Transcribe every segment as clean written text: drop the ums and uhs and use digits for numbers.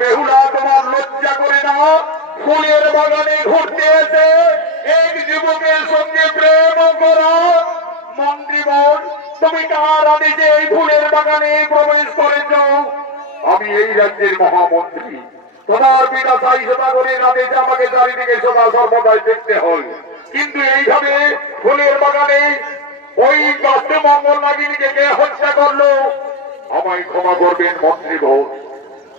বেহুলা তোমার লজ্জা করে না? ফুলের বাগানে ঘুরতে এসে এক যুবকের সঙ্গে প্রেম করা। মন্ত্রীবর, তুমি কার আদেশে এই ফুলের বাগানে প্রবেশ করেছ? আমি এই রাজ্যের মহামন্ত্রী। তোমার পিতা সাই সদাগরের আদেশে আমাকে চারিদিকে সদা সর্বদাই দেখতে হয়, কিন্তু এইভাবে ফুলের বাগানে ওই মঙ্গল নাগিনীকে কে হত্যা করলো? আমায় ক্ষমা করবেন মন্ত্রীবর।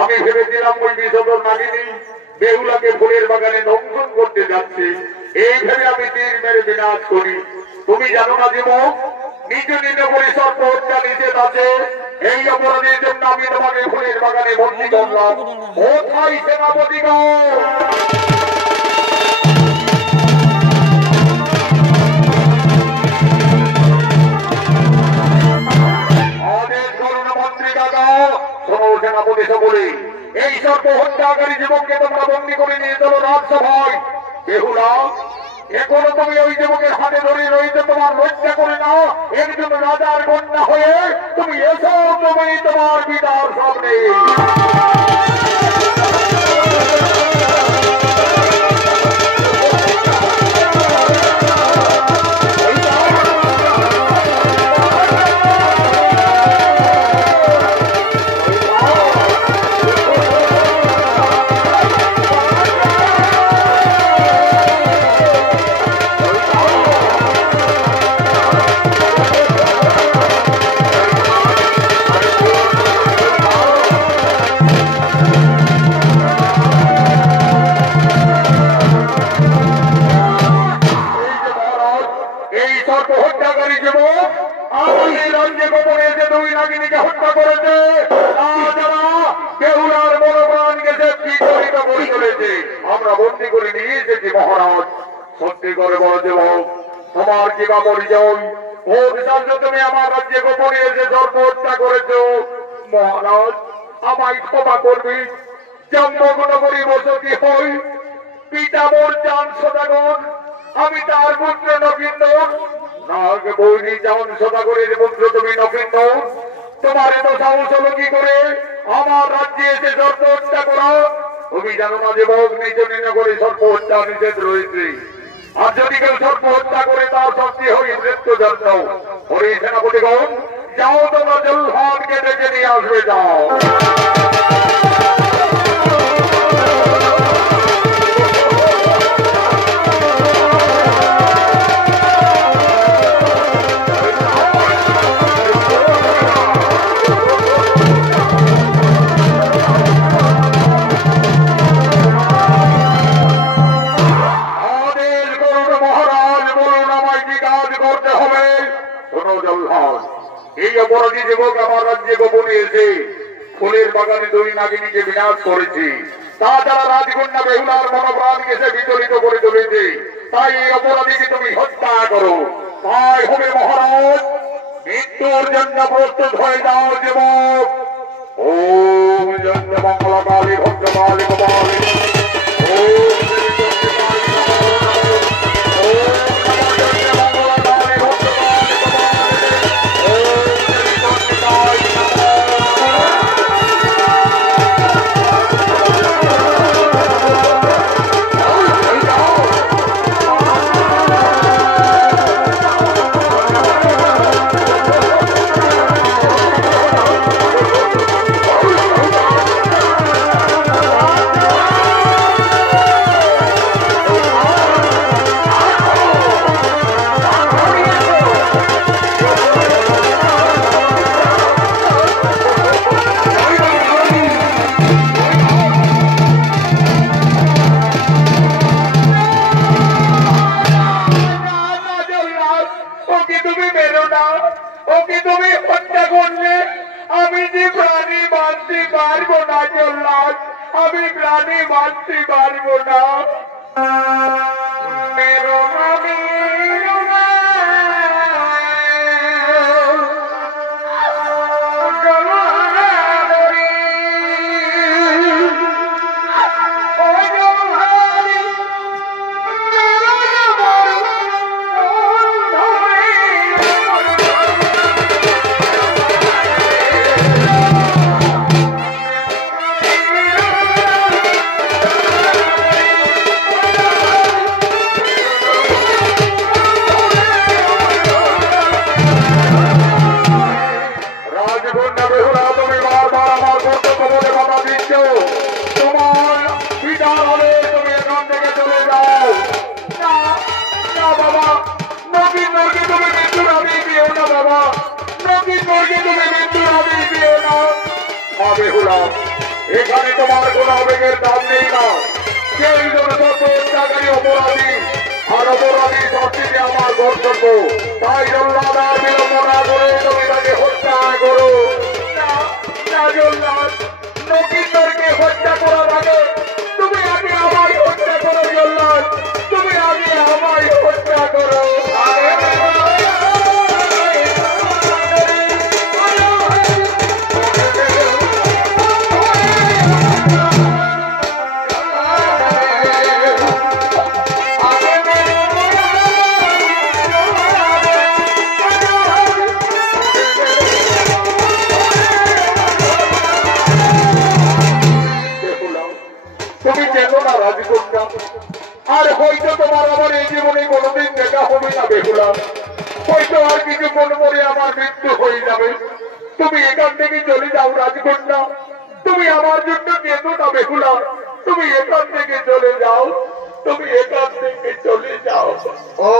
আমি ভেবেছিলাম ওই বিষধর নাগিনী বেহুলাকে ফুলের বাগানে দংশন করতে যাচ্ছে, এই ভেবে আমি তীর মেরে বিনাশ করি। তুমি জানো না যুবক, নিজ নিজ করে সর্প হত্যা নিষেধ আছে। এই অপরাধের জন্য আমি তোমাকে ফুলের বাগানে বন্দী করলাম। কোথায় সেনাপতিগণ? আদেশ করুন মন্ত্রী কাকা। শোনো সেনাপতি সকলে, এই সর্প হত্যাকারী যুবককে তোমরা বন্দী করে নিয়ে চলো রাজসভায়। বেহুলা, এখনো তুমি ওই যুবকের হাতে ধরে রয়েছে, তোমার লজ্জা করে না? একজন রাজার কন্যা হয়ে তুমি এসো তুমি তোমার পিতার সামনে। আমরা বন্দী করে নিয়ে এসেছি মহারাজ। সত্যি করে বলো যুবক, তোমার কি বা পরিচয়? কোন সাহায্য তুমি আমার রাজ্যে গোপনে এসে সর্প হত্যা করেছ? মহারাজ, আমায় ক্ষমা করবি। জন্মনগরী বসতি হই, পিতা মোর চান সদাগর, আমি তার পুত্র নকিন্দর। নাগ বৈরী চান সদাগরের পুত্র তুমি নকিন্দর। তোমার এত সাহস হলো কি করে আমার রাজ্যে এসে সর্প হত্যা করা? তুমি জানো না যে ভোগ নিজ নিজ করে সর্প হত্যা নিষেধ রয়েছে, আর যদি কেউ সর্প হত্যা করে তার শাস্তি হয় মৃত্যুদণ্ড। ওরে সেনাপতিগণ, যাও তোমরা জলহানকে ডেকে নিয়ে আসবে, যাও। এই অপরাধী যুবক আমার রাজ্যে গোপনে এসে ফুলের বাগানে দুই নাগিনীকে বিনাশ করেছে। তাছাড়া রাজকন্যা বেহুলার মনোপ্রাণকে সে বিচলিত করে চলেছে। তাই এই অপরাধীকে তুমি হত্যা করো। তাই হবে মহারাজ, মৃত্যুর জন্য প্রস্তুত হয়ে যাও যুবক। ওম জন্য মঙ্গলকালী ভদ্রকালী গোপালী, আমি প্রাণী বাঁচতে পারবো না। বেহুলা, এখানে তোমার কোন আবেগের দাম নেই না। কেউ যেন হত্যাকারী অপরাধী, আর অপরাধী শাস্তিতে আমার কর্তব্য। তাই জল্লাদ আর বিলম্ব না করে তুমি তাকে হত্যা করো। জল্লাদ, নকিন্দরকে হত্যা করার আগে তুমি আগে আমায় হত্যা করো। জল্লাদ, তুমি আগে আমায় হত্যা করো। তুমি চেনো না রাজকন্যা, আর হয়তো তোমার আমার এই জীবনে কোনোদিন দেখা হবে না বেহুলা। হয়তো আর কিছুক্ষণ পরে আমার মৃত্যু হয়ে যাবে। তুমি এখান থেকে চলে যাও রাজকন্যা, তুমি আমার জন্য কেঁদো না বেহুলা। তুমি এখান থেকে চলে যাও, তুমি এখান থেকে চলে যাও। ও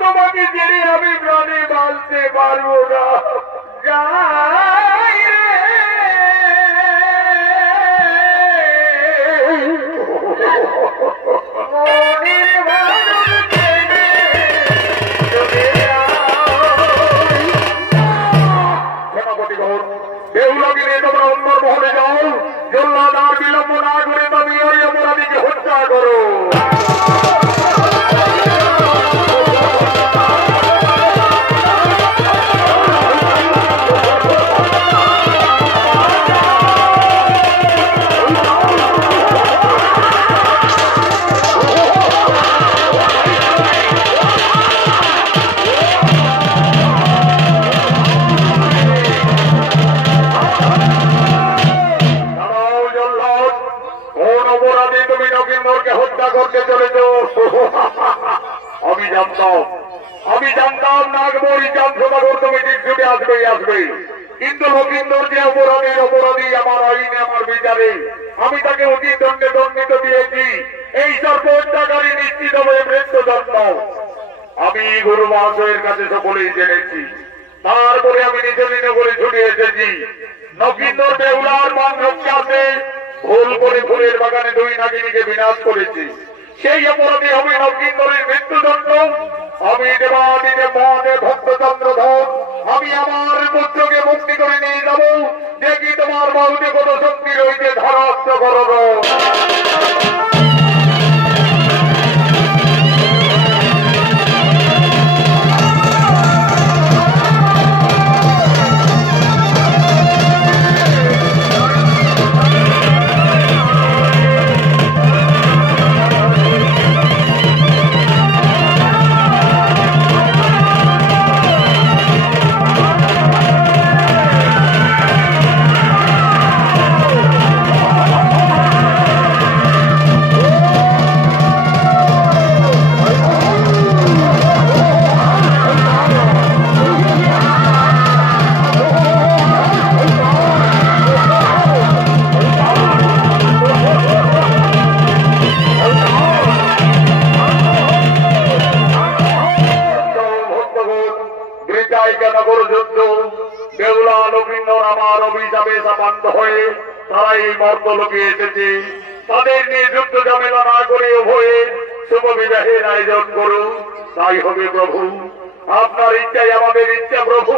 তোমাকে জেনে আমি প্রাণে বাঁচতে পারবো না। যাই রে বেহুলাকে নিয়ে তোমরা অন্তর মহলে যাও। জল্লাদ আর বিলম্ব না করে তুমি ওই অপরাধীকে হত্যা করো। আমি জানতাম নাগমরি চাঁদসভাগর তুমি ঠিক ছুটে আসবে, কিন্তু লক্ষিন্দর যে অপরাধী আমার আইনে আমার বিচারে আমি তাকে অতি দণ্ডে দণ্ডিত দিয়েছি। এই সর্ব হত্যাকারী নিশ্চিত হবে মৃত্যুদণ্ড। আমি গুরু মহাশয়ের কাছে সকলেই জেনেছি। তারপরে আমি নিজে করে ছুটে এসেছি। লক্ষিন্দর বেহুলার মান রক্ষাতে ভুল করে ফুলের বাগানে দুই নাগিনীকে বিনাশ করেছি। সেই অপরাধী হবে লক্ষিন্দরের মৃত্যুদণ্ড। আমি দেবাদিনে মহাদেব ভক্তচন্দ্রধর, আমি আমার পুত্রকে মুক্তি করে নিয়ে যাব। দেখি তোমার বাহুতে কত শক্তি রয়েছে ধারাস্ত করব। বেহুলা লক্ষিন্দর আমার অভিশাপে শাপান্ত হয়ে তারা এই মর্তলোকে এসেছে। তাদের নিয়ে যুদ্ধ ঝামেলা না করে উভয়ে শুভ বিবাহের আয়োজন করুন। তাই হবে প্রভু, আপনার ইচ্ছাই আমাদের ইচ্ছা প্রভু।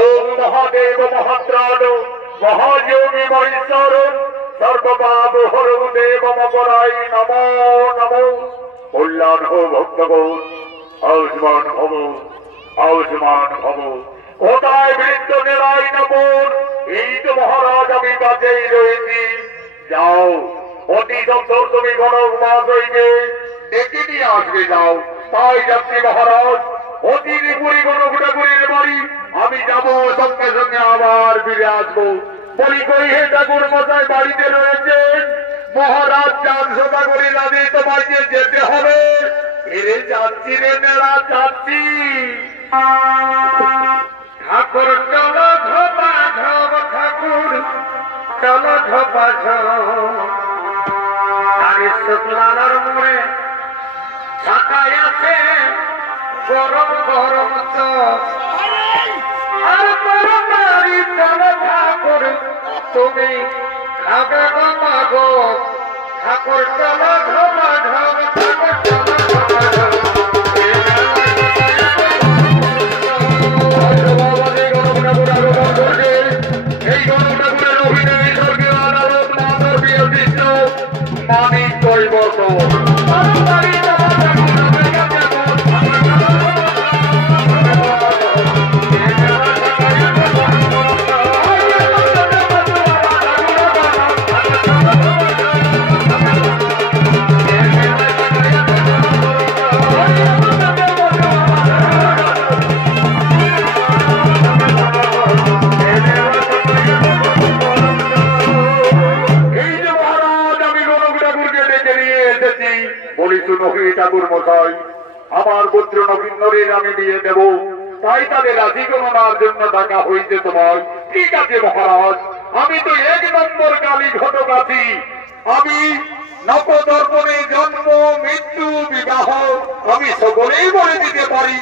ওম মহাদেব মহাত্রাণ মহাযোগী মহেশ্বর সর্বপাপ হরু দেব মকরাই নমো নমো। কল্যাণ হো ভক্তগণ, আয়ুষ্মান হব আয়ুষ্মান ভব। কোথায় বৃদ্ধ নেরাই নবর? এই তো মহারাজ আমি কাছেই রয়েছি। যাও, অতি সত্তর তুমি গণক মহাশয়কে ডেকে নিয়ে আসবে। যাও। তাই যাচ্ছি মহারাজ, অতি পুরী গণক ঠাকুরের বাড়ি আমি যাব, সঙ্গে সঙ্গে আবার ফিরে আসবো। বলি কই হে ঠাকুর মশাই বাড়িতে রয়েছেন? মহারাজ চান সদা করি দাদি তোমাকে যেতে হবে। এরে যাচ্ছি রে নেড়া, যাচ্ছি। ঠাকুর চলো ধোপা ঝব, ঠাকুর চলো ধোপা ঝব। আরে শুক্লার মুড়ে ছাকায় আছে গরম গরম চপ। আর তরকারি চলো ঠাকুর তুমি খাবে গো মাগো। ঠাকুর চলো ধোপা ঝব, ঠাকুর চলো ধোপা ঝব। এই গণক ঠাকুরের অভিনয় স্বর্গীয় আদালত মাধবী অধিষ্ঠ মানিক কৈবর্ত। ঠাকুর মশাই, আমার পুত্র নবীন্দ্রের আমি বিয়ে দেব, তাই তাদের রাজি গণনার জন্য ডাকা হইতে তোমায়। ঠিক আছে মহারাজ, আমি তো 1 নম্বর কালী ঘটক আছি। আমি নবদর্পণে জন্ম, মৃত্যু, বিবাহ আমি সকলেই বলে দিতে পারি।